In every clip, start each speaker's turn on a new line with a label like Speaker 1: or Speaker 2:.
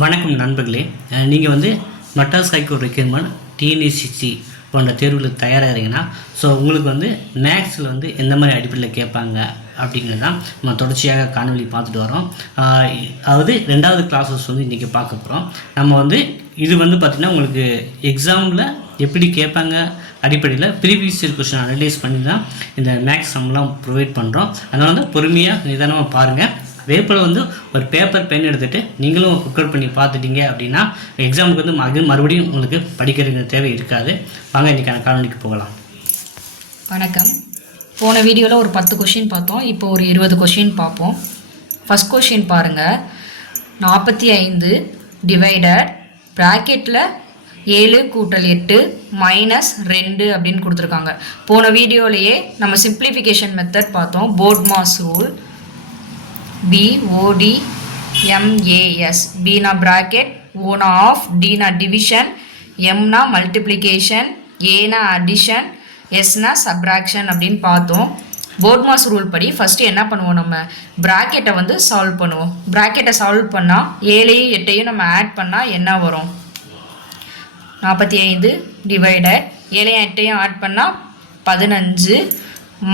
Speaker 1: வணக்கம் நண்பர்களே. நீங்கள் வந்து மெட்ராஸ் ஹைகோர்ட் ரெக்யூர்மெண்ட் டிஎன்இசிசி போன்ற தேர்வுகளுக்கு தயாராகிறீங்கன்னா ஸோ உங்களுக்கு வந்து மேக்ஸில் வந்து எந்த மாதிரி அடிப்படையில் கேட்பாங்க அப்படிங்கிறது தான் நம்ம தொடர்ச்சியாக காணொலி பார்த்துட்டு வரோம். அதாவது ரெண்டாவது கிளாஸஸ் வந்து இன்றைக்கி பார்க்க போகிறோம் நம்ம வந்து இது வந்து பார்த்திங்கன்னா உங்களுக்கு எக்ஸாமில் எப்படி கேட்பாங்க அடிப்படையில் ப்ரீவியஸ் இயர் கொஸ்டின் அனலைஸ் பண்ணி தான் இந்த மேக்ஸ் நம்மலாம் ப்ரொவைட் பண்ணுறோம் அதனால் வந்து பொறுமையாக நிதானமாக பாருங்கள் வேப்பில் வந்து ஒரு பேப்பர் பென் எடுத்துகிட்டு நீங்களும் ப்ரிப்பேர் பண்ணி பார்த்துட்டீங்க அப்படின்னா எக்ஸாமுக்கு வந்து மறு மறுபடியும் உங்களுக்கு படிக்கிறதுக்கு தேவை இருக்காது. வாங்க இன்றைக்கான காலனிக்கு போகலாம்.
Speaker 2: வணக்கம். போன வீடியோவில் ஒரு பத்து கொஷின் பார்த்தோம். இப்போ ஒரு இருபது கொஷின் பார்ப்போம். ஃபஸ்ட் கொஷின் பாருங்கள் நாற்பத்தி ஐந்து டிவைடட் ப்ராக்கெட்டில் ஏழு கூட்டல் எட்டு மைனஸ் ரெண்டு அப்படின்னு கொடுத்துருக்காங்க. போன வீடியோலேயே நம்ம சிம்பிளிஃபிகேஷன் மெத்தட் பார்த்தோம். போர்ட் மாஸ் ரூல் பிஓடிஎம்ஏஎஸ் பினா ப்ராக்கெட் ஓனா ஆஃப் டினா டிவிஷன் எம்னா மல்டிப்ளிகேஷன் ஏனா அடிஷன் எஸ்னா சப்ராக்ஷன் அப்படின்னு பார்த்தோம். போர்ட்மாஸ் ரூல் படி ஃபஸ்ட்டு என்ன பண்ணுவோம் நம்ம? ப்ராக்கெட்டை வந்து சால்வ் பண்ணுவோம். ப்ராக்கெட்டை சால்வ் பண்ணால் ஏழையும் எட்டையும் நம்ம ஆட் பண்ணால் என்ன வரும்? நாற்பத்தி ஐந்து டிவைடட் ஏழையும் எட்டையும் ஆட் பண்ணால் பதினஞ்சு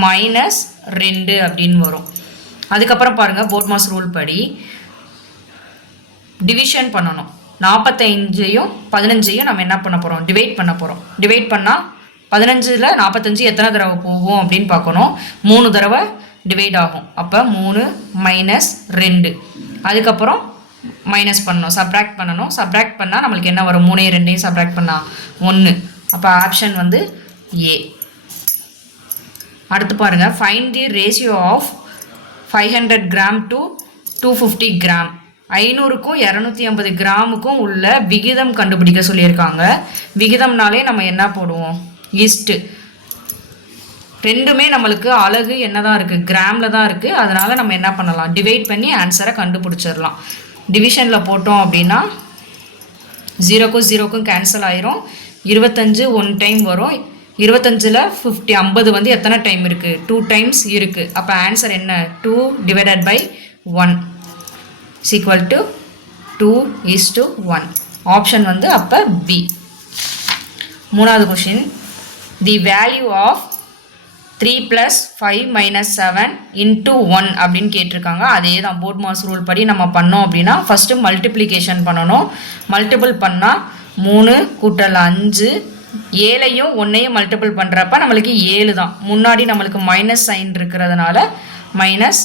Speaker 2: மைனஸ் ரெண்டு அப்படின்னு வரும். அதுக்கப்புறம் பாருங்கள் போர்ட் மாஸ் ரூல் படி டிவிஷன் பண்ணணும். நாற்பத்தஞ்சையும் பதினஞ்சையும் நம்ம என்ன பண்ண போகிறோம் டிவைட் பண்ண போகிறோம் டிவைட் பண்ணால் பதினஞ்சில் நாற்பத்தஞ்சு எத்தனை தடவை போகும் அப்படின்னு பார்க்கணும். மூணு தடவை டிவைட் ஆகும். அப்போ மூணு மைனஸ் ரெண்டு. அதுக்கப்புறம் மைனஸ் பண்ணணும். சப்ராக்ட் பண்ணணும். சப்ராக்ட் பண்ணால் நம்மளுக்கு என்ன வரும்? மூணையும் ரெண்டையும் சப்ராக்ட் பண்ணால் ஒன்று அப்போ ஆப்ஷன் வந்து ஏ அடுத்து பாருங்கள் find the ratio of five hundred gram to two fifty gram ஐநூறுக்கும் இரநூத்தி ஐம்பது கிராமுக்கும் உள்ள விகிதம் கண்டுபிடிக்க சொல்லியிருக்காங்க. விகிதம்னாலே நம்ம என்ன போடுவோம்? ஈஸ்ட்டு ரெண்டுமே நம்மளுக்கு அழகு என்னதான் இருக்குது கிராமில் தான் இருக்குது அதனால் நம்ம என்ன பண்ணலாம்? டிவைட் பண்ணி ஆன்சரை கண்டுபிடிச்சிடலாம். டிவிஷனில் போட்டோம் அப்படின்னா ஜீரோக்கும் ஜீரோக்கும் கேன்சல் ஆயிரும். இருபத்தஞ்சு ஒன் டைம் வரும். இருபத்தஞ்சில் ஃபிஃப்டி ஐம்பது வந்து எத்தனை டைம் இருக்குது டூ டைம்ஸ் இருக்குது அப்போ ஆன்சர் என்ன? Two divided by one is equal to two is to one option வந்து அப்போ பி மூணாவது question the value of three plus five minus seven into one அப்படின்னு கேட்டிருக்காங்க. அதே தான் போர்ட் மாஸ் ரூல் படி நம்ம பண்ணோம் அப்படின்னா ஃபஸ்ட்டு மல்டிப்ளிகேஷன் பண்ணணும். மல்டிபிள் பண்ணால் மூணு கூட்டல் அஞ்சு ஏழையும் ஒன்றையும் மல்டிபிள் பண்ணுறப்ப நம்மளுக்கு ஏழு தான். முன்னாடி நம்மளுக்கு மைனஸ் சைன் இருக்கிறதுனால மைனஸ்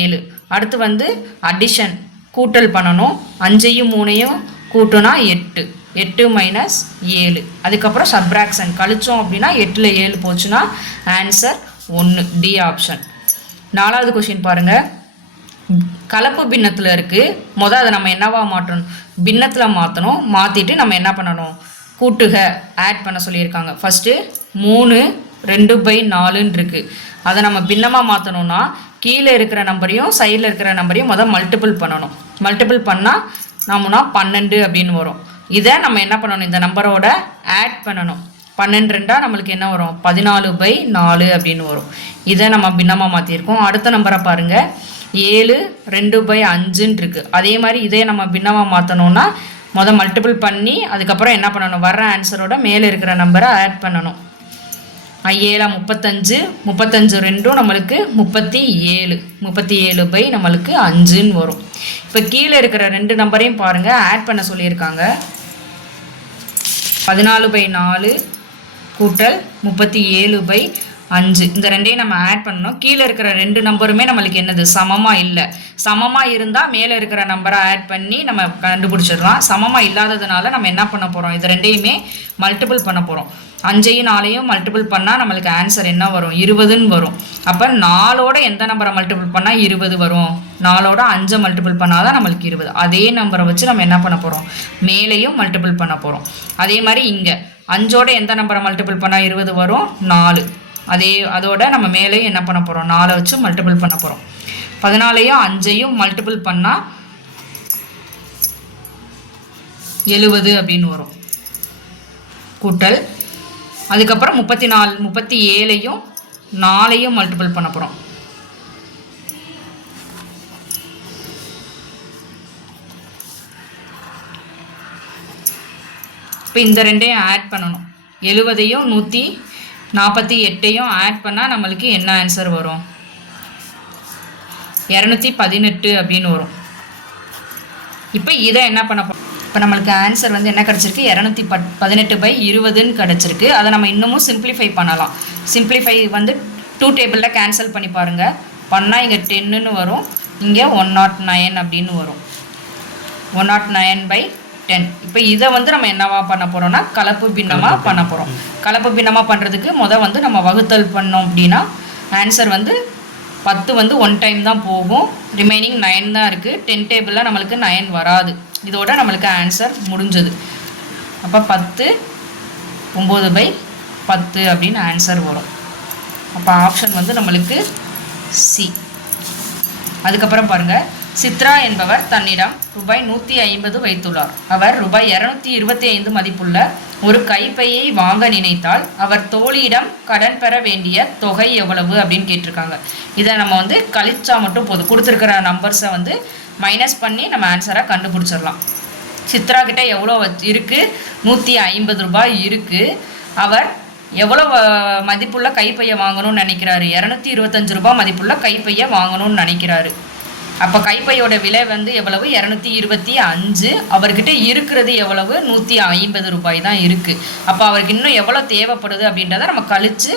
Speaker 2: ஏழு. அடுத்து வந்து அடிஷன் கூட்டல் பண்ணணும். அஞ்சையும் மூணையும் கூட்டுனா எட்டு. எட்டு மைனஸ் ஏழு. அதுக்கப்புறம் சப்ராக்ஷன் கழிச்சோம் அப்படின்னா எட்டில் ஏழு போச்சுன்னா ஆன்சர் ஒன்று டி ஆப்ஷன் நாலாவது கொஷின் பாருங்கள் கலப்பு பின்னத்தில் இருக்குது மொதல் அதை நம்ம என்னவா மாற்றணும்? பின்னத்தில் மாற்றணும் மாற்றிட்டு நம்ம என்ன பண்ணணும்? கூட்டுக ஆட் பண்ண சொல்லியிருக்காங்க. ஃபஸ்ட்டு மூணு ரெண்டு பை நாலுன்னு இருக்குது அதை நம்ம பின்னமாக மாற்றணும்னா கீழே இருக்கிற நம்பரையும் சைடில் இருக்கிற நம்பரையும் மொதல் மல்டிபிள் பண்ணணும். மல்டிபிள் பண்ணால் நம்மனா பன்னெண்டு அப்படின்னு வரும். இதை நம்ம என்ன பண்ணணும்? இந்த நம்பரோட ஆட் பண்ணணும். பன்னெண்டு ரெண்டா நம்மளுக்கு என்ன வரும்? பதினாலு பை நாலு அப்படின்னு வரும். இதை நம்ம பின்னமாக மாற்றிருக்கோம் அடுத்த நம்பரை பாருங்கள் ஏழு ரெண்டு பை அஞ்சுன்னு இருக்குது அதே மாதிரி இதே நம்ம பின்னமாக மாற்றணும்னா மொதல் மல்டிபிள் பண்ணி அதுக்கப்புறம் என்ன பண்ணணும்? வர்ற ஆன்சரோட மேலே இருக்கிற நம்பரை ஆட் பண்ணணும். ஏழா முப்பத்தஞ்சு முப்பத்தஞ்சு ரெண்டும் நம்மளுக்கு முப்பத்தி ஏழு முப்பத்தி ஏழு பை நம்மளுக்கு அஞ்சுன்னு வரும். இப்போ கீழே இருக்கிற ரெண்டு நம்பரையும் பாருங்கள் ஆட் பண்ண சொல்லியிருக்காங்க. பதினாலு பை நாலு கூட்டல் முப்பத்தி ஏழு பை அஞ்சு. இந்த ரெண்டையும் நம்ம ஆட் பண்ணணும். கீழே இருக்கிற ரெண்டு நம்பருமே நம்மளுக்கு என்னது? சமமாக இல்லை. சமமாக இருந்தால் மேலே இருக்கிற நம்பரை ஆட் பண்ணி நம்ம கண்டுபிடிச்சிடலாம். சமமாக இல்லாததுனால நம்ம என்ன பண்ண போகிறோம் இது ரெண்டையுமே மல்டிபிள் பண்ண போகிறோம் அஞ்சையும் நாலையும் மல்டிபிள் பண்ணால் நம்மளுக்கு ஆன்சர் என்ன வரும்? இருபதுன்னு வரும். அப்போ நாலோட எந்த நம்பரை மல்டிபிள் பண்ணால் இருபது வரும்? நாலோட அஞ்சை மல்டிபிள் பண்ணால் தான் நம்மளுக்கு இருபது. அதே நம்பரை வச்சு நம்ம என்ன பண்ண போகிறோம் மேலேயும் மல்டிபிள் பண்ண போகிறோம் அதே மாதிரி இங்கே. அஞ்சோட எந்த நம்பரை மல்டிபிள் பண்ணால் இருபது வரும்? நாலு. அதே அதோட நம்ம மேலேயும் என்ன பண்ண போகிறோம் நாலை வச்சு மல்டிபிள் பண்ண போகிறோம் பதினாலையும் அஞ்சையும் மல்டிபிள் பண்ணால் எழுபது அப்படின்னு வரும். கூட்டல். அதுக்கப்புறம் முப்பத்தி நாலு முப்பத்தி ஏழையும் நாலையும் மல்டிபிள் பண்ண போகிறோம் இப்போ இந்த ரெண்டையும் ஆட் பண்ணணும். எழுபதையும் நூற்றி நாற்பத்தி எட்டையும் ஆட் பண்ணால் நம்மளுக்கு என்ன ஆன்சர் வரும்? இரநூத்தி பதினெட்டு அப்படின்னு வரும். இப்போ இதை என்ன பண்ண போகிறோம் இப்போ நம்மளுக்கு ஆன்சர் வந்து என்ன கிடச்சிருக்கு? இரநூத்தி பத் பதினெட்டு பை இருபதுன்னு கிடச்சிருக்கு. அதை நம்ம இன்னமும் சிம்பிளிஃபை பண்ணலாம். சிம்பிளிஃபை வந்து டூ டேபிளில் கேன்சல் பண்ணி பாருங்கள் பண்ணால் இங்கே டென்னுன்னு வரும். இங்கே ஒன் நாட் நைன் அப்படின்னு வரும். One nought nine by ten இப்போ இதை வந்து நம்ம என்னவா பண்ண போகிறோம்னா கலப்பு பின்னமாக பண்ண போகிறோம் கலப்பு பின்னமாக பண்ணுறதுக்கு முத வந்து நம்ம வகுத்தல் பண்ணோம் அப்படின்னா ஆன்சர் வந்து பத்து வந்து ஒன் டைம் தான் போகும். ரிமைனிங் நைன் தான் இருக்குது டென் டேபிளில் நம்மளுக்கு நைன் வராது. இதோட நம்மளுக்கு ஆன்சர் முடிஞ்சது. அப்போ பத்து ஒம்பது பை பத்து அப்படின்னு ஆன்சர் வரும். அப்போ ஆப்ஷன் வந்து நம்மளுக்கு சி அதுக்கப்புறம் பாருங்க. சித்ரா என்பவர் தன்னிடம் ரூபாய் நூற்றி ஐம்பது வைத்துள்ளார். அவர் ரூபாய் இரநூத்தி இருபத்தி ஐந்து மதிப்புள்ள ஒரு கைப்பையை வாங்க நினைத்தால் அவர் தோழியிடம் கடன் பெற வேண்டிய தொகை எவ்வளவு அப்படின்னு கேட்டிருக்காங்க. இதை நம்ம வந்து கழிச்சா மட்டும் போதும். கொடுத்துருக்கிற நம்பர்ஸை வந்து மைனஸ் பண்ணி நம்ம ஆன்சரை கண்டுபிடிச்சிடலாம். சித்ரா கிட்ட எவ்வளோ இருக்குது நூற்றி ஐம்பது ரூபாய் இருக்குது அவர் எவ்வளோ மதிப்புள்ள கைப்பையை வாங்கணும்னு நினைக்கிறாரு? இரநூத்தி இருபத்தஞ்சு ரூபாய் மதிப்புள்ள கைப்பையை வாங்கணும்னு நினைக்கிறாரு. அப்போ கைப்பையோட விலை வந்து எவ்வளவு? இரநூத்தி இருபத்தி அஞ்சு. அவர்கிட்ட இருக்கிறது எவ்வளவு? நூற்றி ஐம்பது ரூபாய் தான் இருக்குது அப்போ அவருக்கு இன்னும் எவ்வளோ தேவைப்படுது அப்படின்றத நம்ம கழித்து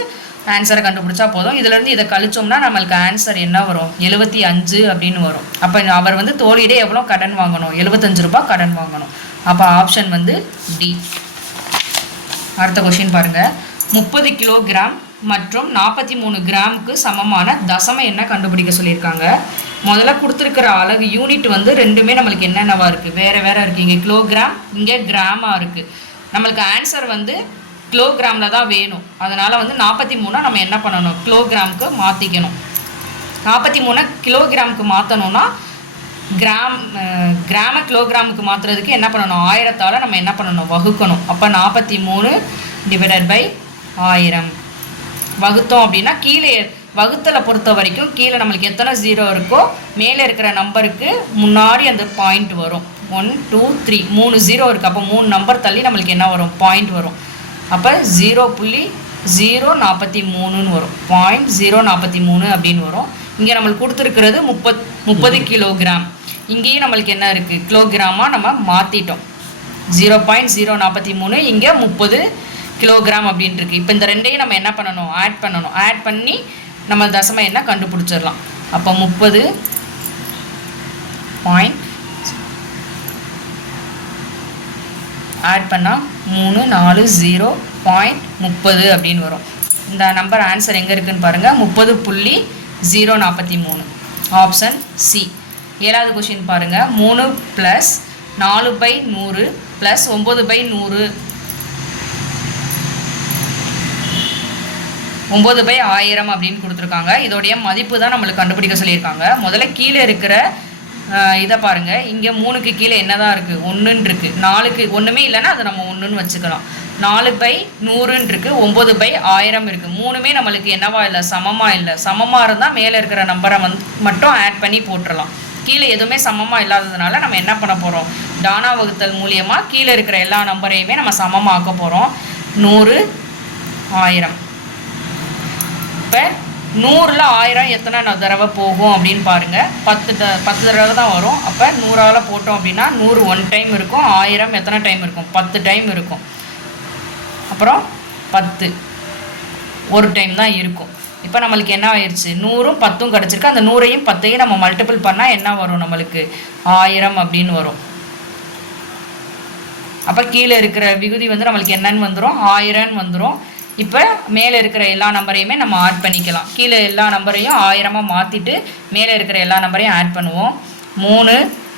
Speaker 2: ஆன்சரை கண்டுபிடிச்சா போதும். இதுலேருந்து இதை கழிச்சோம்னா நம்மளுக்கு ஆன்சர் என்ன வரும்? எழுபத்தி அஞ்சு அப்படின்னு வரும். அப்போ அவர் வந்து தோழியிடே எவ்வளோ கடன் வாங்கணும்? எழுபத்தஞ்சு ரூபாய் கடன் வாங்கணும். அப்போ ஆப்ஷன் வந்து டி அடுத்த கொஷின் பாருங்க. முப்பது கிலோகிராம் மற்றும் நாற்பத்தி மூணு கிராமுக்கு சமமான தசம என்ன கண்டுபிடிக்க சொல்லியிருக்காங்க. முதல்ல கொடுத்துருக்கிற அழகு யூனிட் வந்து ரெண்டுமே நம்மளுக்கு என்னென்னவா இருக்குது வேறு வேறு இருக்குது இங்கே கிலோகிராம் இங்கே கிராமாக இருக்குது நம்மளுக்கு ஆன்சர் வந்து கிலோகிராமில் தான் வேணும். அதனால் வந்து நாற்பத்தி மூணாக நம்ம என்ன பண்ணணும்? கிலோகிராமுக்கு மாற்றிக்கணும் நாற்பத்தி மூணை கிலோகிராமுக்கு மாற்றணும்னா கிராம் கிராம கிலோகிராமுக்கு மாற்றுறதுக்கு என்ன பண்ணணும்? ஆயிரத்தால் நம்ம என்ன பண்ணணும்? வகுக்கணும். அப்போ நாற்பத்தி மூணு டிவைடட் பை ஆயிரம். வகுத்தோம் அப்படின்னா கீழே வகுத்தலை பொறுத்த வரைக்கும் கீழே நம்மளுக்கு எத்தனை ஜீரோ இருக்கோ மேலே இருக்கிற நம்பருக்கு முன்னாடி அந்த பாயிண்ட் வரும். ஒன் டூ த்ரீ மூணு ஜீரோ இருக்குது அப்போ மூணு நம்பர் தள்ளி நம்மளுக்கு என்ன வரும்? பாயிண்ட் வரும். அப்போ ஜீரோ புள்ளி ஜீரோ நாற்பத்தி மூணுன்னு வரும். பாயிண்ட் ஜீரோ நாற்பத்தி மூணு அப்படின்னு வரும். இங்கே நம்மளுக்கு கொடுத்துருக்கிறது முப்பத் முப்பது கிலோகிராம் இங்கேயும் நம்மளுக்கு என்ன இருக்குது கிலோகிராமாக நம்ம மாற்றிட்டோம் ஜீரோ பாயிண்ட் ஜீரோ நாற்பத்தி மூணு இங்கே முப்பது கிலோகிராம் அப்படின்ட்டுருக்கு இப்போ இந்த ரெண்டையும் நம்ம என்ன பண்ணணும்? ஆட் பண்ணணும். ஆட் பண்ணி நம்ம தசம என்ன கண்டுபிடிச்சிடலாம். அப்போ முப்பது பாயிண்ட் ஆட் பண்ணால் மூணு நாலு ஜீரோ பாயிண்ட் முப்பது அப்படின்னு வரும். இந்த நம்பர் ஆன்சர் எங்கே இருக்குதுன்னு பாருங்கள் முப்பது புள்ளி ஜீரோ நாற்பத்தி மூணு. ஆப்ஷன் சி ஏழாவது கொஷின் பாருங்கள் மூணு ப்ளஸ் நாலு பை நூறு ப்ளஸ் ஒம்பது பை நூறு. ஒம்பது பை ஆயிரம் அப்படின்னு கொடுத்துருக்காங்க. இதோடைய மதிப்பு தான் நம்மளுக்கு கண்டுபிடிக்க சொல்லியிருக்காங்க. முதல்ல கீழே இருக்கிற இதை பாருங்கள் இங்கே மூணுக்கு கீழே என்னதான் இருக்குது ஒன்றுன்னு இருக்குது நாலுக்கு ஒன்றுமே இல்லைன்னா அதை நம்ம ஒன்றுன்னு வச்சுக்கலாம். நாலு பை நூறுன்னு இருக்குது ஒம்பது பை ஆயிரம் இருக்குது மூணுமே நம்மளுக்கு என்னவா இல்லை? சமமாக இல்லை. சமமாக இருந்தால் மேலே இருக்கிற நம்பரை வந்து மட்டும் ஆட் பண்ணி போட்டுடலாம் கீழே எதுவுமே சமமாக இல்லாததுனால நம்ம என்ன பண்ண போகிறோம் டானா வகுத்தல் மூலியமாக கீழே இருக்கிற எல்லா நம்பரையுமே நம்ம சமமாக்க போகிறோம் நூறு ஆயிரம். அப்போ நூறில் ஆயிரம் எத்தனை தடவை போகும் அப்படின்னு பாருங்கள் பத்து த பத்து தடவை தான் வரும். அப்போ நூறால் போட்டோம் அப்படின்னா நூறு ஒன் டைம் இருக்கும். ஆயிரம் எத்தனை டைம் இருக்கும்? பத்து டைம் இருக்கும். அப்புறம் பத்து. ஒரு டைம் தான் இருக்கும். இப்போ நம்மளுக்கு என்ன ஆயிடுச்சு நூறும் பத்தும் கிடச்சிருக்கு. அந்த நூறையும் பத்தையும் நம்ம மல்டிபிள் பண்ணால் என்ன வரும் நம்மளுக்கு? ஆயிரம் அப்படின்னு வரும். அப்போ கீழே இருக்கிற விகுதி வந்து நம்மளுக்கு என்னன்னு வந்துடும் ஆயிரம்னு வந்துடும் இப்போ மேலே இருக்கிற எல்லா நம்பரையுமே நம்ம ஆட் பண்ணிக்கலாம். கீழே எல்லா நம்பரையும் ஆயிரமாக மாற்றிட்டு மேலே இருக்கிற எல்லா நம்பரையும் ஆட் பண்ணுவோம். மூணு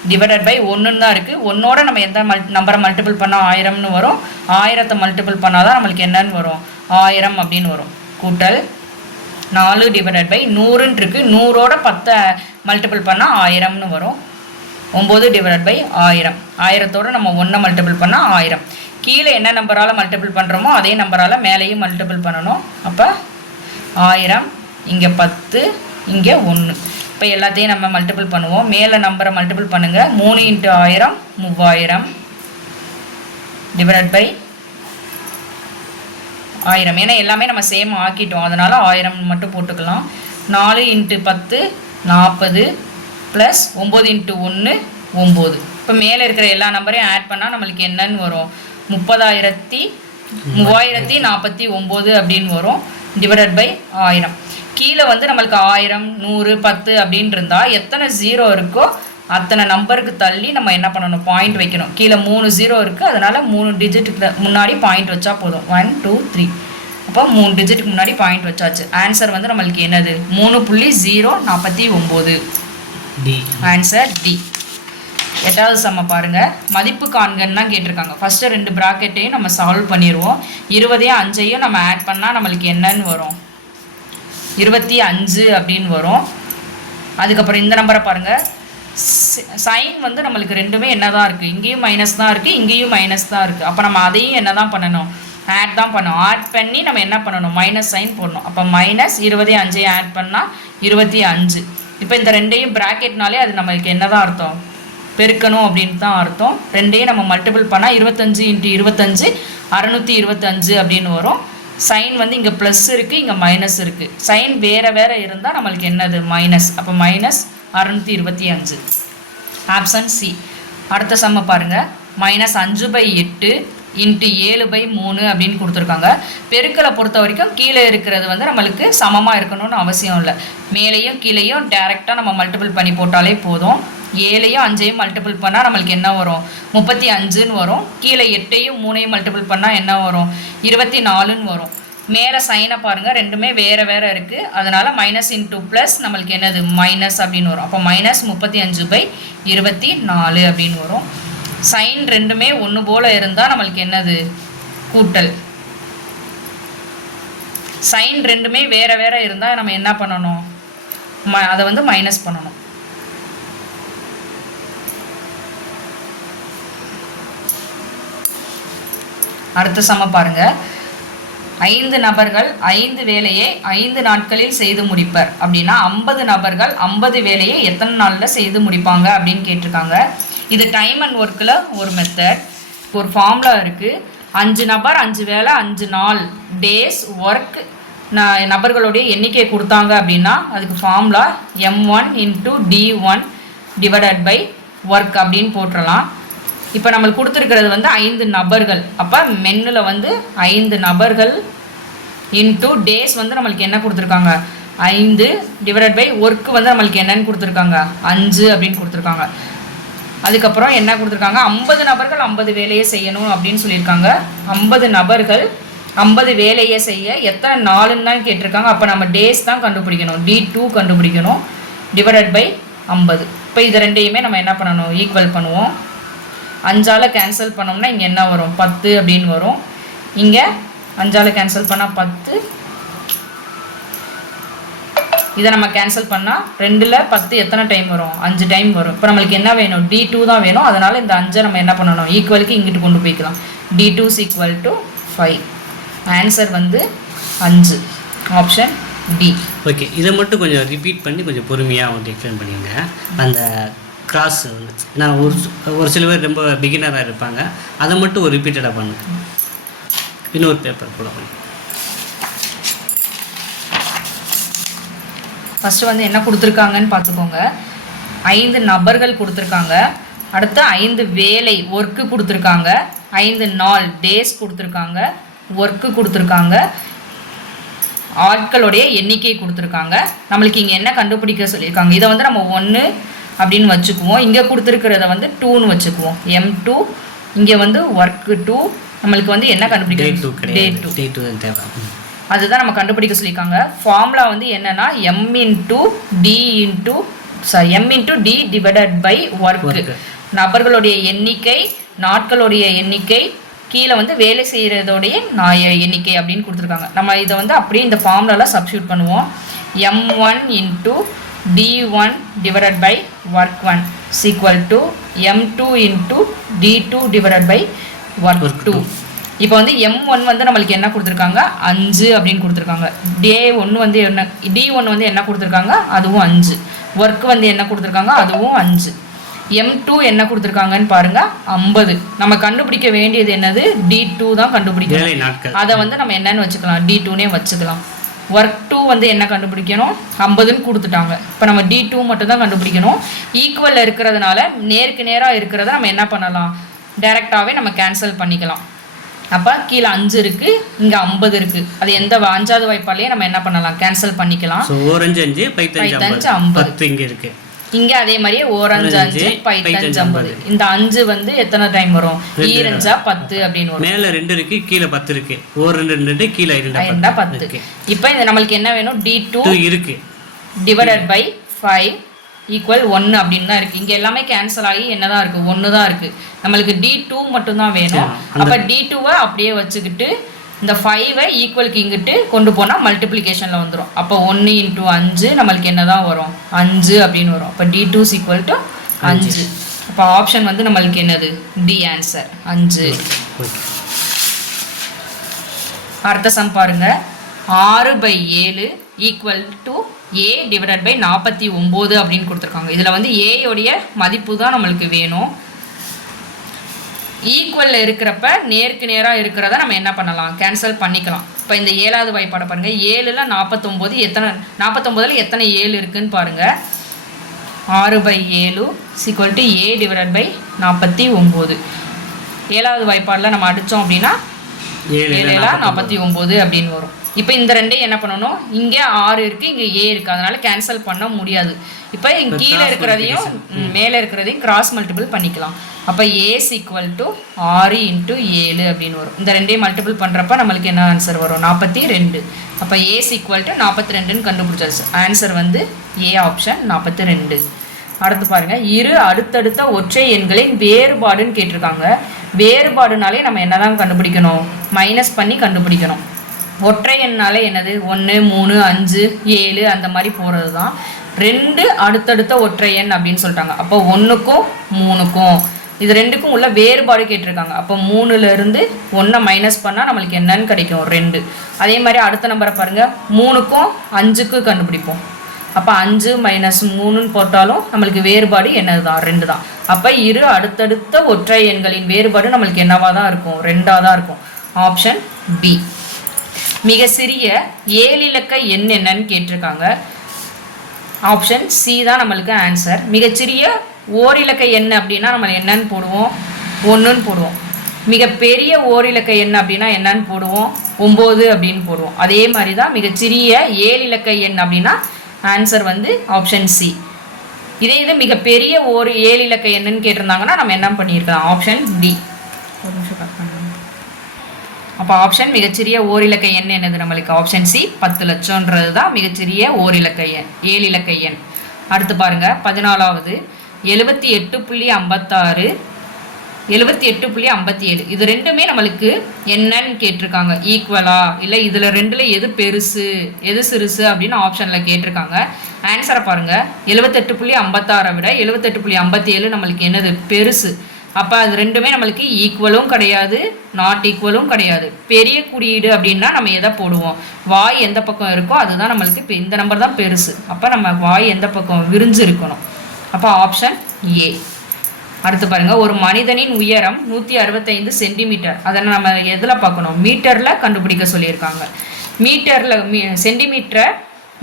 Speaker 2: டிவைடட் பை ஒன்றுன்னு தான் இருக்குது ஒன்னோட நம்ம எந்த மல் நம்பரை மல்டிபிள் பண்ணால் ஆயிரம்னு வரும். ஆயிரத்தை மல்டிபிள் பண்ணால் தான் நம்மளுக்கு என்னன்னு வரும். ஆயிரம் அப்படின்னு வரும். கூட்டல் நாலு டிவைடட் பை நூறுன்னு இருக்குது நூறோட பத்தை மல்டிபிள் பண்ணால் ஆயிரம்னு வரும். ஒம்பது டிவைடட் பை ஆயிரம். ஆயிரத்தோடு நம்ம ஒன்றை மல்டிபிள் பண்ணால் ஆயிரம். கீழே என்ன நம்பரால் மல்டிபிள் பண்ணுறோமோ அதே நம்பரால் மேலேயும் மல்டிபிள் பண்ணணும். அப்போ ஆயிரம் இங்கே பத்து இங்கே ஒன்று இப்போ எல்லாத்தையும் நம்ம மல்டிபிள் பண்ணுவோம். மேலே நம்பரை மல்டிபிள் பண்ணுங்கள் மூணு இன்ட்டு ஆயிரம் மூவாயிரம். டிவைட் பை ஆயிரம். ஏன்னா எல்லாமே நம்ம சேம் ஆக்கிட்டோம். அதனால் ஆயிரம் மட்டும் போட்டுக்கலாம். நாலு இன்ட்டு பத்து நாற்பது ப்ளஸ் ஒம்பது இன்ட்டு ஒன்று ஒம்பது இப்போ மேலே இருக்கிற எல்லா நம்பரையும் ஆட் பண்ணால் நம்மளுக்கு என்னன்னு வரும். முப்பதாயிரத்தி மூவாயிரத்தி நாற்பத்தி ஒம்பது அப்படின்னு வரும். டிவைடட் பை ஆயிரம். கீழே வந்து நம்மளுக்கு ஆயிரம் நூறு பத்து அப்படின்னு இருந்தால் எத்தனை ஜீரோ இருக்கோ அத்தனை நம்பருக்கு தள்ளி நம்ம என்ன பண்ணணும்? பாயிண்ட் வைக்கணும். கீழே மூணு ஜீரோ இருக்குது அதனால் மூணு டிஜிட்டுக்கு முன்னாடி பாயிண்ட் வச்சா போதும். ஒன் டூ த்ரீ அப்போ மூணு டிஜிட்டுக்கு முன்னாடி பாயிண்ட் வச்சாச்சு. ஆன்சர் வந்து நம்மளுக்கு என்னது? மூணு புள்ளி ஜீரோ நாற்பத்தி ஒம்பது.
Speaker 1: டி
Speaker 2: ஆன்சர் டி எட்டாவது சம்ம பாருங்கள் மதிப்பு காண்கன்னு தான் கேட்டிருக்காங்க. ஃபஸ்ட்டு ரெண்டு ப்ராக்கெட்டையும் நம்ம சால்வ் பண்ணிடுவோம் இருபதையும் அஞ்சையும் நம்ம ஆட் பண்ணால் நம்மளுக்கு என்னன்னு வரும்? இருபத்தி அஞ்சு அப்படின்னு வரும். அதுக்கப்புறம் இந்த நம்பரை பாருங்கள் சைன் வந்து நம்மளுக்கு ரெண்டுமே என்ன தான் இருக்குது இங்கேயும் மைனஸ் தான் இருக்குது இங்கேயும் மைனஸ் தான் இருக்குது அப்போ நம்ம அதையும் என்ன தான் பண்ணணும்? ஆட் தான் பண்ணணும். ஆட் பண்ணி நம்ம என்ன பண்ணணும்? மைனஸ் சைன் போடணும். அப்போ மைனஸ் இருபத்தி அஞ்சையும் ஆட் பண்ணால் இருபத்தி அஞ்சு. இப்போ இந்த ரெண்டையும் ப்ராக்கெட்னாலே அது நம்மளுக்கு என்ன தான் அர்த்தம்? பெருக்கணும் அப்படின்னு தான் அர்த்தம். ரெண்டே நம்ம மல்டிபிள் பண்ணால் இருபத்தஞ்சு இன்ட்டு இருபத்தஞ்சு அறநூற்றி இருபத்தஞ்சு அப்படின்னு வரும். சைன் வந்து இங்கே ப்ளஸ் இருக்குது இங்கே மைனஸ் இருக்குது சைன் வேறு வேறு இருந்தால் நம்மளுக்கு என்னது? மைனஸ் அப்போ மைனஸ் அறநூற்றி இருபத்தி அஞ்சு. ஆப்ஷன் சி அடுத்த சம்ம பாருங்கள் மைனஸ் அஞ்சு பை எட்டு இன்ட்டு ஏழு பை மூணு அப்படின்னு கொடுத்துருக்காங்க. பெருக்கலை பொறுத்த வரைக்கும் கீழே இருக்கிறது வந்து நம்மளுக்கு சமமாக இருக்கணும்னு அவசியம் இல்லை. மேலேயும் கீழேயும் டேரெக்டாக நம்ம மல்டிபிள் பண்ணி போட்டாலே போதும். ஏழையும் அஞ்சையும் மல்டிபிள் பண்ணால் நம்மளுக்கு என்ன வரும்? முப்பத்தி அஞ்சுன்னு வரும். கீழே எட்டையும் மூணையும் மல்டிபிள் பண்ணால் என்ன வரும்? இருபத்தி நாலுன்னு வரும். மேலே சைனை பாருங்கள் ரெண்டுமே வேறு வேறு இருக்குது அதனால் மைனஸ் இன்டூ ப்ளஸ் நம்மளுக்கு என்னது? மைனஸ் அப்படின்னு வரும். அப்போ மைனஸ் முப்பத்தி அஞ்சு பை இருபத்தி நாலு அப்படின்னு வரும். சைன் ரெண்டுமே ஒன்று போல் இருந்தால் நம்மளுக்கு என்னது? கூட்டல். சைன் ரெண்டுமே வேறு வேறு இருந்தால் நம்ம என்ன பண்ணணும்? ம அதை வந்து மைனஸ் பண்ணணும். அடுத்த சம பாருங்க. ஐந்து நபர்கள் ஐந்து வேலையை ஐந்து நாட்களில் செய்து முடிப்பர். அப்படின்னா ஐம்பது நபர்கள் ஐம்பது வேலையை எத்தனை நாளில் செய்து முடிப்பாங்க அப்படின்னு கேட்டிருக்காங்க. இது டைம் அண்ட் ஒர்க்கில் ஒரு மெத்தட் ஒரு ஃபார்முலா இருக்குது அஞ்சு நபர் அஞ்சு வேலை அஞ்சு நாள். டேஸ் ஒர்க் நபர்களுடைய எண்ணிக்கை கொடுத்தாங்க அப்படின்னா அதுக்கு formula M one into D one divided by work அப்படின்னு போட்டுடலாம் இப்போ நம்மளுக்கு கொடுத்துருக்கிறது வந்து ஐந்து நபர்கள். அப்போ மென்னில் வந்து ஐந்து நபர்கள் இன்டூ டேஸ் வந்து நம்மளுக்கு என்ன கொடுத்துருக்காங்க? ஐந்து டிவைட் பை ஒர்க்கு வந்து நம்மளுக்கு என்னன்னு கொடுத்துருக்காங்க? அஞ்சு அப்படின்னு கொடுத்துருக்காங்க. அதுக்கப்புறம் என்ன கொடுத்துருக்காங்க? ஐம்பது நபர்கள் ஐம்பது வேலையை செய்யணும் அப்படின்னு சொல்லியிருக்காங்க. ஐம்பது நபர்கள் ஐம்பது வேலையை செய்ய எத்தனை நாளுன்னு தான் கேட்டிருக்காங்க. அப்போ நம்ம டேஸ் தான் கண்டுபிடிக்கணும். டி டூ கண்டுபிடிக்கணும். டிவைடட் பை ஐம்பது. இப்போ இது ரெண்டையுமே நம்ம என்ன பண்ணணும்? ஈக்குவல் பண்ணுவோம். அஞ்சால் கேன்சல் பண்ணோம்னா இங்கே என்ன வரும்? பத்து அப்படின்னு வரும். இங்கே அஞ்சால் கேன்சல் பண்ணால் பத்து. இதை நம்ம கேன்சல் பண்ணால் ரெண்டில் பத்து எத்தனை டைம் வரும்? அஞ்சு டைம் வரும். இப்போ நம்மளுக்கு என்ன வேணும்? டி டூ தான் வேணும். அதனால் இந்த அஞ்சை நம்ம என்ன பண்ணணும்? ஈக்குவலுக்கு இங்கிட்டு கொண்டு போய்க்கலாம். D two equal to five answer வந்து அஞ்சு. ஆப்ஷன் டி
Speaker 1: ஓகே இதை மட்டும் கொஞ்சம் ரிப்பீட் பண்ணி கொஞ்சம் பொறுமையாக வந்து எக்ஸ்பிளைன் பண்ணிடுங்க. அந்த கிராஸ் ஏன்னா ஒரு ஒரு சில பேர் ரொம்ப பிகினராக இருப்பாங்க. அதை மட்டும் ஒரு ரிப்பீட்டடாக பண்ணுங்க. இன்னொரு பேப்பர் கூட பண்ணி
Speaker 2: ஃபஸ்ட்டு வந்து என்ன கொடுத்துருக்காங்கன்னு பார்த்துக்கோங்க. ஐந்து நபர்கள் கொடுத்துருக்காங்க. அடுத்து ஐந்து வேலை ஒர்க்கு கொடுத்துருக்காங்க. ஐந்து நாள் டேஸ் கொடுத்துருக்காங்க. ஒர்க்கு கொடுத்துருக்காங்க. ஆட்களுடைய எண்ணிக்கை கொடுத்துருக்காங்க. நம்மளுக்கு இங்கே என்ன கண்டுபிடிக்க சொல்லியிருக்காங்க? இதை வந்து நம்ம ஒன்று அப்படின்னு வச்சுக்குவோம். இங்கே கொடுத்துருக்கிறத வந்து டூன்னு வச்சுக்குவோம். எம் டூ இங்கே வந்து ஒர்க்கு டூ நம்மளுக்கு வந்து என்ன
Speaker 1: கண்டுபிடிக்கணும் டே
Speaker 2: டூ டே
Speaker 1: டூ தேவை.
Speaker 2: அதுதான் நம்ம கண்டுபிடிக்க சொல்லியிருக்காங்க. ஃபார்முலா வந்து என்னன்னா M into D into sorry M into D divided by
Speaker 1: work
Speaker 2: நபர்களுடைய எண்ணிக்கை நாட்களுடைய எண்ணிக்கை கீழே வந்து வேலை செய்கிறதோடைய நாய எண்ணிக்கை அப்படின்னு கொடுத்துருக்காங்க. நம்ம இதை வந்து அப்படியே இந்த ஃபார்முலாலாம் சப்ஸ்டியூட் பண்ணுவோம். M one into D one d1 divided by work 1 is equal to m2 into d2 divided by work two இப்போ வந்து எம் ஒன் வந்து நம்மளுக்கு என்ன கொடுத்துருக்காங்க? அஞ்சு அப்படின்னு கொடுத்துருக்காங்க. டே ஒன்று வந்து என்ன டி ஒன்று வந்து என்ன கொடுத்துருக்காங்க? அதுவும் அஞ்சு. ஒர்க் வந்து என்ன கொடுத்துருக்காங்க? அதுவும் அஞ்சு. எம் டூ என்ன கொடுத்துருக்காங்கன்னு பாருங்க ஐம்பது. நம்ம கண்டுபிடிக்க வேண்டியது என்னது? டி டூ தான் கண்டுபிடிக்கணும். அதை வந்து நம்ம என்னன்னு வச்சுக்கலாம். டி டூனே வச்சுக்கலாம். ஒர்க் டூ வந்து என்ன கண்டுபிடிக்கணும்? ஐம்பதுன்னு கொடுத்துட்டாங்க. இப்போ நம்ம டி டூ மட்டும் தான் கண்டுபிடிக்கணும் ஈக்குவலில் இருக்கிறதுனால நேருக்கு நேராக இருக்கிறத நம்ம என்ன பண்ணலாம்? டைரெக்டாகவே நம்ம கேன்சல் பண்ணிக்கலாம். அப்போ கீழே அஞ்சு இருக்குது இங்கே ஐம்பது இருக்குது அது எந்த அஞ்சாவது வாய்ப்பாலேயே நம்ம என்ன பண்ணலாம்? கேன்சல் பண்ணிக்கலாம்.
Speaker 1: அஞ்சு ஐம்பது. இங்கே இருக்கு.
Speaker 2: இங்கே அதே மாதிரியே ஓரஞ்சு அஞ்சு பைத்தஞ்சு ஐம்பது. இந்த அஞ்சு வந்து எத்தனை டைம் வரும்? ஈரஞ்சா பத்து அப்படின்னு வரும்.
Speaker 1: மேலே ரெண்டு இருக்கு கீழே பத்து இருக்கு. ஒரு ரெண்டு ரெண்டு கீழே இரண்டு
Speaker 2: ரெண்டா
Speaker 1: பத்து. இருக்கு
Speaker 2: இப்போ இந்த நம்மளுக்கு என்ன வேணும்? டி டூ
Speaker 1: இருக்கு.
Speaker 2: டிவைடட் பை ஃபைவ் ஈக்குவல் ஒன்று அப்படின்னு தான் இருக்குது இங்கே எல்லாமே கேன்சல் ஆகி என்ன தான் இருக்குது ஒன்று தான் இருக்குது நம்மளுக்கு டி டூ மட்டும்தான் வேணும். அப்போ டி டூவை அப்படியே வச்சுக்கிட்டு இந்த ஃபைவை ஈக்குவலுக்கு இங்கிட்டு கொண்டு போனால் மல்டிப்ளிகேஷனில் வந்துடும் அப்போ ஒன்று இன்ட்டு அஞ்சு நம்மளுக்கு என்ன தான் வரும்? அஞ்சு அப்படின்னு வரும். அப்போ டி டூஸ் ஈக்குவல் டு அஞ்சு. அப்போ ஆப்ஷன் வந்து நம்மளுக்கு என்னது? டி ஆன்சர் அஞ்சு. அடுத்த சம் பாருங்க. ஆறு பை ஏழு equal to A divided by நாற்பத்தி ஒம்பது அப்படின்னு கொடுத்துருக்காங்க. இதில் வந்து ஏயோடைய மதிப்பு தான் நம்மளுக்கு வேணும். ஈக்குவலில் இருக்கிறப்ப நேருக்கு நேராக இருக்கிறத நம்ம என்ன பண்ணலாம்? கேன்சல் பண்ணிக்கலாம். இப்போ இந்த ஏழாவது வாய்ப்பாடை பாருங்கள் ஏழில் நாற்பத்தொம்போது எத்தனை நாற்பத்தொம்போதில் எத்தனை ஏழு இருக்குன்னு பாருங்கள் ஆறு பை ஏழு is equal to A divided by நாற்பத்தி ஒம்பது. ஏழாவது வாய்ப்பாடில் நம்ம அடித்தோம் அப்படின்னா
Speaker 1: ஏழு
Speaker 2: ஏழு ஏழா நாற்பத்தி ஒம்பது அப்படின்னு வரும். இப்போ இந்த ரெண்டையும் என்ன பண்ணணும்? இங்கே ஆறு இருக்குது இங்கே ஏ இருக்குது அதனால கேன்சல் பண்ண முடியாது. இப்போ கீழே இருக்கிறதையும் மேலே இருக்கிறதையும் கிராஸ் மல்டிபிள் பண்ணிக்கலாம். அப்போ ஏஸ் ஈக்குவல் டு ஆறு இன்ட்டு ஏழு அப்படின்னு வரும். இந்த ரெண்டையும் மல்டிபிள் பண்ணுறப்ப நம்மளுக்கு என்ன ஆன்சர் வரும்? நாற்பத்தி ரெண்டு. அப்போ ஏஸ் ஈக்குவல் டு நாற்பத்தி ரெண்டுன்னு கண்டுபிடிச்சாச்சு. ஆன்சர் வந்து ஏ ஆப்ஷன் நாற்பத்தி ரெண்டு. அடுத்து பாருங்க. இரு அடுத்தடுத்த ஒற்றை எண்களின் வேறுபாடுன்னு கேட்டிருக்காங்க. வேறுபாடுனாலே நம்ம என்னதான் கண்டுபிடிக்கணும்? மைனஸ் பண்ணி கண்டுபிடிக்கணும். ஒற்றை எண்ணாலே என்னது? ஒன்று மூணு அஞ்சு ஏழு அந்த மாதிரி போகிறது தான் ரெண்டு அடுத்தடுத்த ஒற்றை எண் அப்படின்னு சொல்லிட்டாங்க. அப்போ ஒன்றுக்கும் மூணுக்கும். இது ரெண்டுக்கும் உள்ள வேறுபாடு கேட்டிருக்காங்க. அப்போ மூணுலேருந்து ஒன்றை மைனஸ் பண்ணால் நம்மளுக்கு என்னன்னு கிடைக்கும்? ரெண்டு. அதே மாதிரி அடுத்த நம்பரை பாருங்கள் மூணுக்கும் அஞ்சுக்கு கண்டுபிடிப்போம். அப்போ அஞ்சு மைனஸ் மூணுன்னு போட்டாலும் நம்மளுக்கு வேறுபாடு என்னது தான் ரெண்டு தான் அப்போ இரு அடுத்தடுத்த ஒற்றை எண்களின் வேறுபாடு நம்மளுக்கு என்னவாக தான் இருக்கும்? ரெண்டாக தான் இருக்கும். ஆப்ஷன் பி மிக சிறிய ஏழு இலக்க எண் என்னன்னு கேட்டிருக்காங்க. ஆப்ஷன் சி தான் நம்மளுக்கு ஆன்சர் மிகச்சிறிய ஓரிலக்க எண் அப்படின்னா நம்ம என்னன்னு போடுவோம்? ஒன்றுன்னு போடுவோம். மிகப்பெரிய ஓரிலக்க எண் அப்படின்னா என்னன்னு போடுவோம்? ஒம்பது அப்படின்னு போடுவோம். அதே மாதிரி தான் மிகச்சிறிய ஏழு இலக்க எண் அப்படின்னா ஆன்சர் வந்து ஆப்ஷன் சி இதே இது மிகப்பெரிய ஒரு ஏழு இலக்க எண்ணுன்னு கேட்டிருந்தாங்கன்னா நம்ம என்ன பண்ணியிருக்கலாம்? ஆப்ஷன் டி ஒரு நிமிஷம் cut பண்ணுங்க. அப்போ ஆப்ஷன் மிகச்சிறிய ஓரிலக்க எண் என்னது நம்மளுக்கு? ஆப்ஷன் சி பத்து லட்சம்ன்றது தான் மிகச்சிறிய ஓரிலக்க எண் ஏழு இலக்க எண். அடுத்து பாருங்கள் பதினாலாவது எழுபத்தி எட்டு புள்ளி ஐம்பத்தாறு எழுபத்தி எட்டு புள்ளி ஐம்பத்தி ஏழு இது ரெண்டுமே நம்மளுக்கு என்னன்னு கேட்டிருக்காங்க. ஈக்குவலா இல்லை இதில் ரெண்டில் எது பெருசு எது சிறுசு அப்படின்னு ஆப்ஷனில் கேட்டிருக்காங்க. ஆன்சரை பாருங்கள் எழுபத்தெட்டு புள்ளி ஐம்பத்தாறை விட எழுபத்தெட்டு புள்ளி ஐம்பத்தி ஏழு நம்மளுக்கு என்னது? பெருசு. அப்போ அது ரெண்டுமே நம்மளுக்கு ஈக்குவலும் கிடையாது நாட் ஈக்குவலும் கிடையாது. பெரிய குறியீடு அப்படின்னா நம்ம எதை போடுவோம்? வாய் எந்த பக்கம் இருக்கோ அதுதான் நம்மளுக்கு இப்போ இந்த நம்பர் தான் பெருசு. அப்போ நம்ம வாய் எந்த பக்கம்? விரிஞ்சு இருக்கணும். அப்போ ஆப்ஷன் ஏ அடுத்து பாருங்க ஒரு மனிதனின் உயரம் நூற்றி அறுபத்தைந்து சென்டிமீட்டர் அதை நம்ம எதில் பார்க்கணும்? மீட்டரில் கண்டுபிடிக்க சொல்லியிருக்காங்க. மீட்டரில் மீ சென்டிமீட்டரை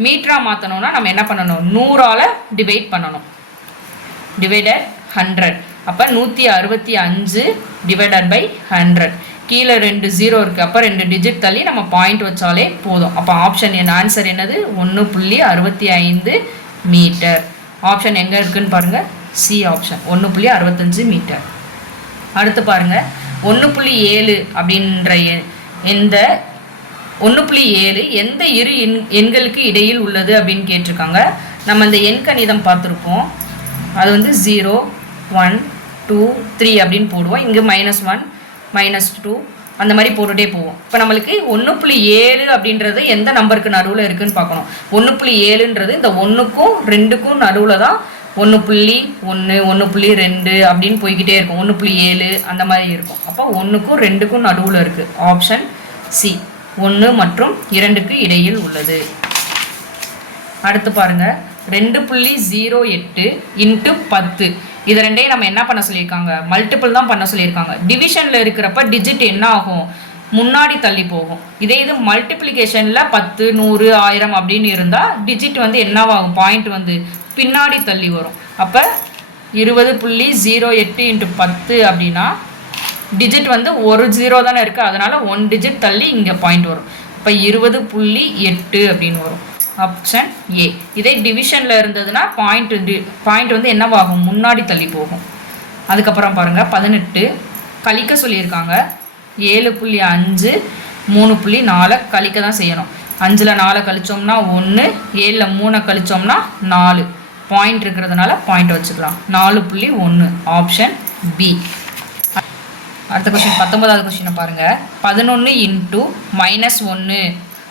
Speaker 2: மீட்டராக மாற்றணும்னா நம்ம என்ன பண்ணணும்? நூறால் டிவைட் பண்ணணும். டிவைடட் ஹண்ட்ரட் அப்போ நூற்றி அறுபத்தி அஞ்சு டிவைடட் பை ஹண்ட்ரட் கீழே ரெண்டு ஜீரோ இருக்குது அப்போ ரெண்டு டிஜிட் தள்ளி நம்ம பாயிண்ட் வச்சாலே போதும். அப்போ ஆப்ஷன் என்ன ஆன்சர் என்னது? ஒன்று புள்ளி அறுபத்தி ஐந்து மீட்டர் ஆப்ஷன் எங்கே இருக்குன்னு பாருங்கள் சி ஆப்ஷன் ஒன்று புள்ளி அறுபத்தஞ்சு மீட்டர் அடுத்து பாருங்க. ஒன்று புள்ளி ஏழு அப்படின்ற எ- எந்த ஒன்று புள்ளி ஏழு எந்த இரு எண் எண்களுக்கு இடையில் உள்ளது அப்படின்னு கேட்டிருக்காங்க. நம்ம இந்த எண் கணிதம் பார்த்துருப்போம். அது வந்து ஜீரோ ஒன் டூ த்ரீ அப்படின்னு போடுவோம். இங்கே மைனஸ் ஒன் மைனஸ் டூ அந்த மாதிரி போட்டுகிட்டே போவோம். இப்போ நம்மளுக்கு ஒன்று புள்ளி ஏழு அப்படின்றது எந்த நம்பருக்கு நடுவில் இருக்குன்னு பார்க்கணும். ஒன்று புள்ளி ஏழுன்றது இந்த ஒன்றுக்கும் ரெண்டுக்கும் நடுவில் தான் ஒன்று புள்ளி ஒன்று ஒன்று புள்ளி ரெண்டு அப்படின்னு போய்கிட்டே இருக்கும். ஒன்று புள்ளி ஏழு அந்த மாதிரி இருக்கும். அப்போ ஒன்றுக்கும் ரெண்டுக்கும் நடுவில் இருக்குது ஆப்ஷன் சி ஒன்று மற்றும் இரண்டுக்கு இடையில் உள்ளது. அடுத்து பாருங்கள் ரெண்டு புள்ளி ஜீரோ எட்டு இன்ட்டு பத்து. இது ரெண்டையும் நம்ம என்ன பண்ண சொல்லியிருக்காங்க? மல்டிபிள் தான் பண்ண சொல்லியிருக்காங்க. டிவிஷனில் இருக்கிறப்ப டிஜிட் என்ன ஆகும்? முன்னாடி தள்ளி போகும். இதே இது மல்டிப்ளிகேஷனில் பத்து நூறு ஆயிரம் அப்படின்னு இருந்தால் டிஜிட் வந்து என்னவாகும்? பாயிண்ட் வந்து பின்னாடி தள்ளி வரும். அப்போ இருபது புள்ளி ஜீரோ எட்டு இன்ட்டு பத்து அப்படின்னா டிஜிட் வந்து ஒரு ஜீரோ தானே இருக்குது அதனால் ஒன் டிஜிட் தள்ளி இங்கே பாயிண்ட் வரும். இப்போ இருபது புள்ளி எட்டு அப்படின்னு வரும். ஆப்ஷன் ஏ இதே டிவிஷனில் இருந்ததுன்னா பாயிண்ட் டி பாயிண்ட் வந்து என்னவாகும்? முன்னாடி தள்ளி போகும். அதுக்கப்புறம் பாருங்கள் பதினெட்டு. கழிக்க சொல்லியிருக்காங்க. ஏழு புள்ளி அஞ்சு மூணு புள்ளி நாலை கழிக்க தான் செய்யணும். அஞ்சில் நாலை கழிச்சோம்னா ஒன்று ஏழில் மூணை கழிச்சோம்னா நாலு. பாயிண்ட் இருக்கிறதுனால பாயிண்ட் வச்சுக்கலாம். நாலு புள்ளி ஒன்று ஆப்ஷன் பி அடுத்த கொஸ்டின் பத்தொன்பதாவது கொஸ்டினை பாருங்கள் பதினொன்று இன்ட்டு மைனஸ் ஒன்று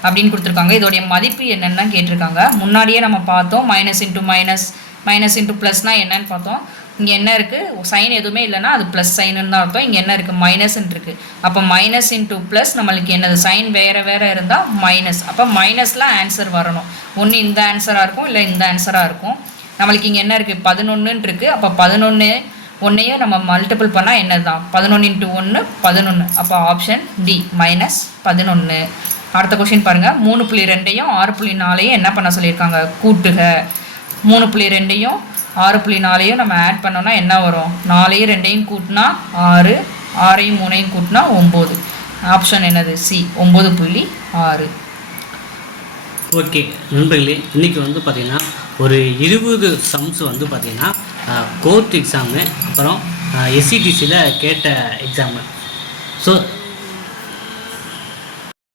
Speaker 2: அப்படின்னு கொடுத்துருக்காங்க. இதோடைய மதிப்பு என்னென்னு கேட்டிருக்காங்க. முன்னாடியே நம்ம பார்த்தோம். Minus into minus minus into ப்ளஸ்னால் என்னன்னு பார்த்தோம். இங்கே என்ன இருக்குது சைன் எதுவுமே இல்லைன்னா அது ப்ளஸ் சைனுன்னு தான் அர்த்தம். இங்கே என்ன இருக்குது மைனஸ்ன்னு இருக்குது அப்போ மைனஸ் இன்ட்டு ப்ளஸ் நம்மளுக்கு என்னது? சைன் வேறு வேறு இருந்தால் மைனஸ் அப்போ மைனஸில் ஆன்சர் வரணும். ஒன்று இந்த ஆன்சராக இருக்கும் இல்லை இந்த ஆன்சராக இருக்கும். நம்மளுக்கு இங்கே என்ன இருக்குது பதினொன்றுன்னு இருக்குது அப்போ பதினொன்று ஒன்றையும் நம்ம மல்டிபிள் பண்ணால் என்னது தான் பதினொன்று இன்ட்டு ஒன்று பதினொன்று அப்போ ஆப்ஷன் டி மைனஸ் பதினொன்று அடுத்த கொஷின் பாருங்கள் மூணு புள்ளி ரெண்டையும் ஆறு புள்ளி நாலையும் என்ன பண்ண சொல்லியிருக்காங்க? கூட்டுக. மூணு புள்ளி ரெண்டையும் ஆறு புள்ளி நாலையும் நம்ம ஆட் பண்ணோன்னா என்ன வரும்? நாலையும் ரெண்டையும் கூட்டினா ஆறு ஆறையும் மூணையும் கூட்டினா ஒம்பது ஆப்ஷன் என்னது? சி ஒம்பது புள்ளி ஆறு.
Speaker 1: ஓகே நண்பர்களே இன்றைக்கி வந்து பார்த்திங்கன்னா ஒரு இருபது சம்ஸ் வந்து பார்த்திங்கன்னா கோர்ட் எக்ஸாமு அப்புறம் எஸ்சிடிசியில் கேட்ட எக்ஸாமு ஸோ